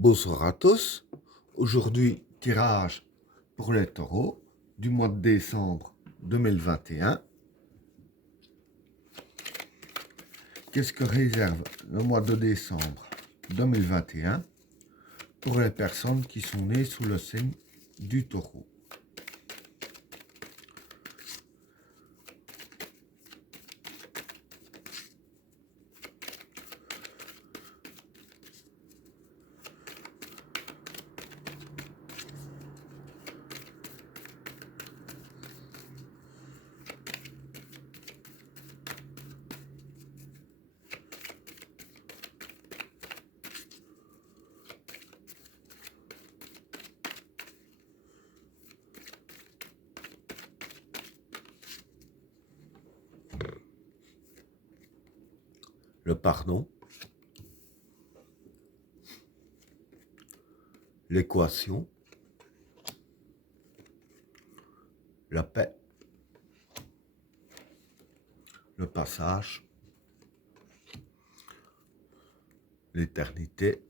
Bonsoir à tous. Aujourd'hui, tirage pour les taureaux du mois de décembre 2021. Qu'est-ce que réserve le mois de décembre 2021 pour les personnes qui sont nées sous le signe du taureau? Le pardon, l'équation, la paix, le passage, l'éternité,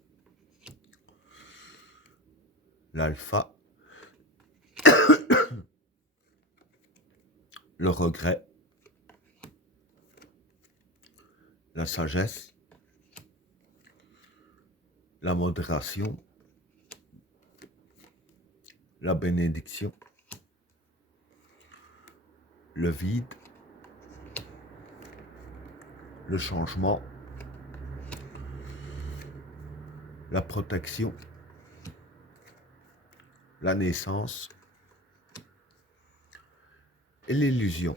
l'alpha, le regret, la sagesse, la modération, la bénédiction, le vide, le changement, la protection, la naissance et l'illusion.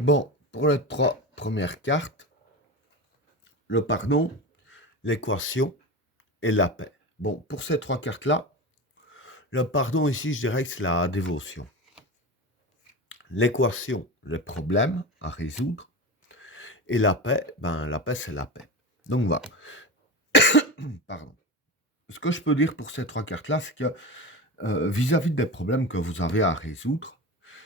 Bon, pour les trois premières cartes, le pardon, l'équation et la paix. Bon, pour ces trois cartes-là, le pardon ici, je dirais que c'est la dévotion. L'équation, le problème à résoudre. Et la paix, la paix, c'est la paix. Donc voilà. Pardon. Ce que je peux dire pour ces trois cartes-là, c'est que vis-à-vis des problèmes que vous avez à résoudre,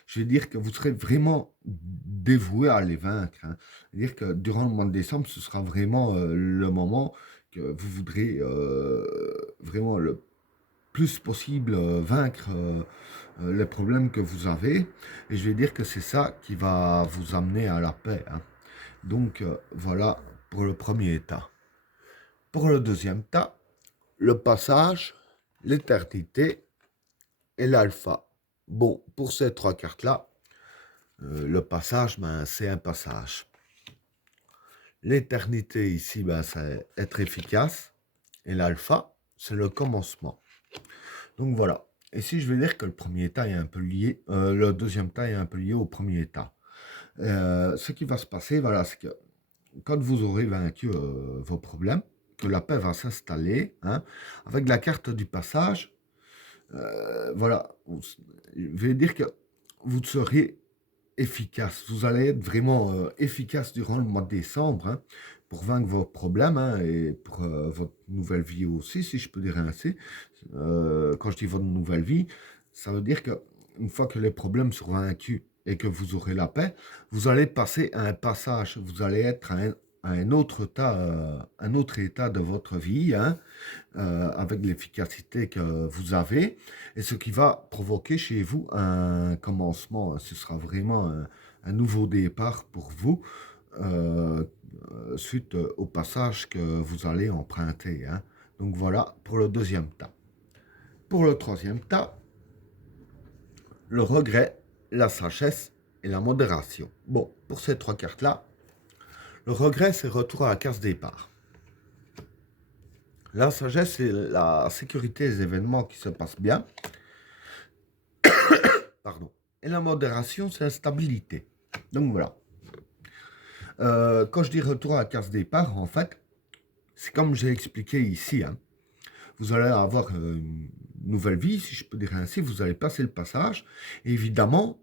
je vais dire que vous serez vraiment dévoué à les vaincre. Hein. C'est-à-dire que durant le mois de décembre, ce sera vraiment le moment que vous voudrez vraiment le plus possible vaincre les problèmes que vous avez. Et je vais dire que c'est ça qui va vous amener à la paix. Hein. Donc voilà pour le premier état. Pour le deuxième état, le passage, l'éternité et l'alpha. Bon, pour ces trois cartes-là, le passage, c'est un passage. L'éternité ici, c'est être efficace. Et l'alpha, c'est le commencement. Donc voilà. Et si je vais dire que le premier état est un peu lié, le deuxième état est un peu lié au premier état. Ce qui va se passer, voilà, c'est que quand vous aurez vaincu vos problèmes, que la paix va s'installer, hein, avec la carte du passage, voilà, je vais dire que vous serez efficace. Vous allez être vraiment efficace durant le mois de décembre hein, pour vaincre vos problèmes hein, et pour votre nouvelle vie aussi, si je peux dire ainsi. Quand je dis votre nouvelle vie, ça veut dire que une fois que les problèmes seront vaincus et que vous aurez la paix, vous allez passer à un passage. Vous allez être à un autre état de votre vie, hein, avec l'efficacité que vous avez, et ce qui va provoquer chez vous un commencement. Ce sera vraiment un nouveau départ pour vous, euh, suite au passage que vous allez emprunter. Hein. Donc voilà pour le deuxième tas. Pour le troisième tas, le regret, la sagesse et la modération. Bon, pour ces trois cartes-là, le regret, c'est retour à la case départ. La sagesse, c'est la sécurité des événements qui se passent bien. Pardon. Et la modération, c'est la stabilité. Donc voilà. Quand je dis retour à la case départ, en fait, c'est comme j'ai expliqué ici. Hein. Vous allez avoir une nouvelle vie, si je peux dire ainsi. Vous allez passer le passage. Et évidemment,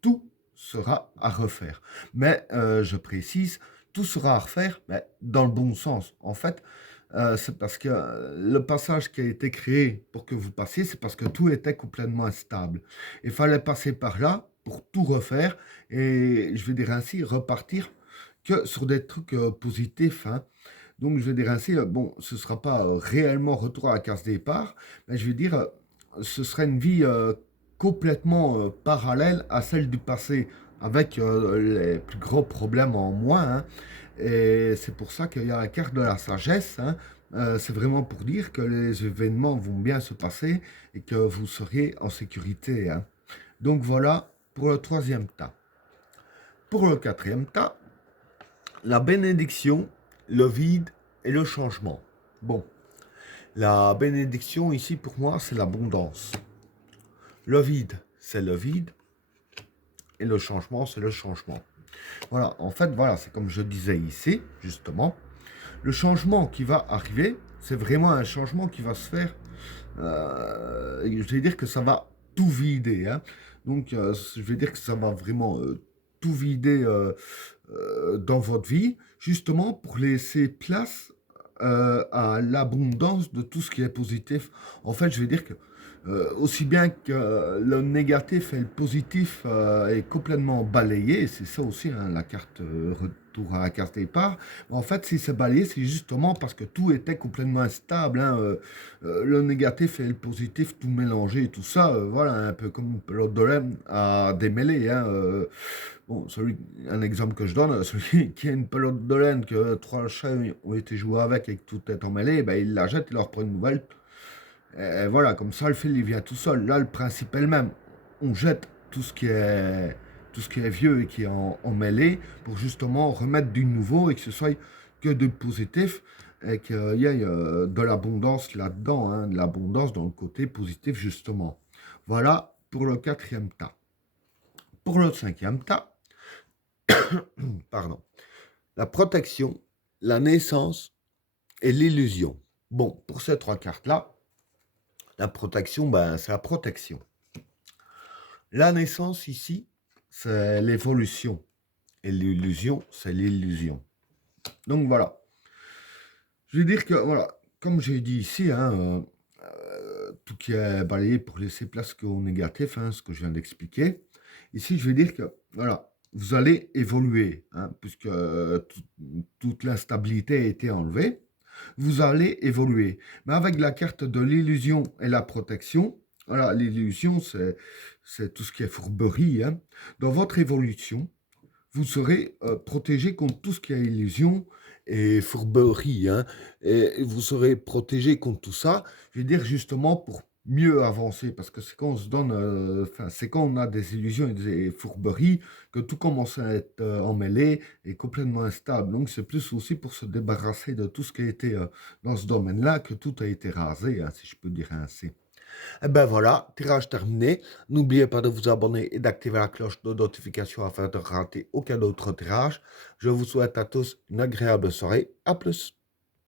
tout sera à refaire. Mais je précise, tout sera à refaire mais dans le bon sens. En fait, c'est parce que le passage qui a été créé pour que vous passiez, c'est parce que tout était complètement instable. Il fallait passer par là pour tout refaire et, je vais dire ainsi, repartir que sur des trucs positifs. Hein. Donc, je vais dire ainsi, bon, ce ne sera pas réellement retour à la case départ, mais je vais dire, ce serait une vie complètement parallèle à celle du passé, avec les plus gros problèmes en moins, hein. Et c'est pour ça qu'il y a la carte de la sagesse, hein. C'est vraiment pour dire que les événements vont bien se passer et que vous serez en sécurité, hein. Donc voilà pour le troisième tas. Pour le quatrième tas, la bénédiction, le vide et le changement. Bon, la bénédiction ici pour moi c'est l'abondance. Le vide, c'est le vide et le changement, c'est le changement. Voilà, en fait, voilà, c'est comme je disais ici, justement. Le changement qui va arriver, c'est vraiment un changement qui va se faire. Je vais dire que ça va tout vider, hein. Donc, je vais dire que ça va vraiment tout vider dans votre vie, justement pour laisser place à l'abondance de tout ce qui est positif. En fait, je vais dire que aussi bien que le négatif et le positif est complètement balayé, c'est ça aussi, hein, la carte retour à la carte départ. En fait, si c'est balayé, c'est justement parce que tout était complètement instable, hein, le négatif et le positif, tout mélangé, tout ça, voilà, un peu comme une pelote de laine à démêler, hein, bon, un exemple que je donne, celui qui a une pelote de laine que trois chats ont été joués avec et que tout est emmêlé, ben, il la jette, il leur prend une nouvelle. Et voilà, comme ça, le fil, il vient tout seul. Là, le principe est le même. On jette tout ce qui est vieux et qui est emmêlé pour justement remettre du nouveau et que ce soit que de positif et qu'il y ait de l'abondance là-dedans, hein, de l'abondance dans le côté positif, justement. Voilà pour le quatrième tas. Pour le cinquième tas, pardon, la protection, la naissance et l'illusion. Bon, pour ces trois cartes-là, la protection, ben, c'est la protection. La naissance ici, c'est l'évolution. Et l'illusion, c'est l'illusion. Donc voilà. Je veux dire que, voilà, comme j'ai dit ici, hein, tout qui est balayé pour laisser place qu'au négatif, hein, ce que je viens d'expliquer. Ici, je veux dire que, voilà, vous allez évoluer, hein, puisque toute l'instabilité a été enlevée. Vous allez évoluer. Mais avec la carte de l'illusion et la protection, voilà, l'illusion, c'est tout ce qui est fourberie, hein. Dans votre évolution, vous serez protégé contre tout ce qui est illusion et fourberie, hein. Et vous serez protégé contre tout ça, je veux dire justement pour mieux avancer, parce que c'est quand on se donne, enfin, c'est quand on a des illusions et des fourberies que tout commence à être emmêlé et complètement instable. Donc c'est plus aussi pour se débarrasser de tout ce qui a été dans ce domaine-là que tout a été rasé, hein, si je peux dire ainsi. Et ben voilà, tirage terminé. N'oubliez pas de vous abonner et d'activer la cloche de notification afin de rater aucun autre tirage. Je vous souhaite à tous une agréable soirée. À plus.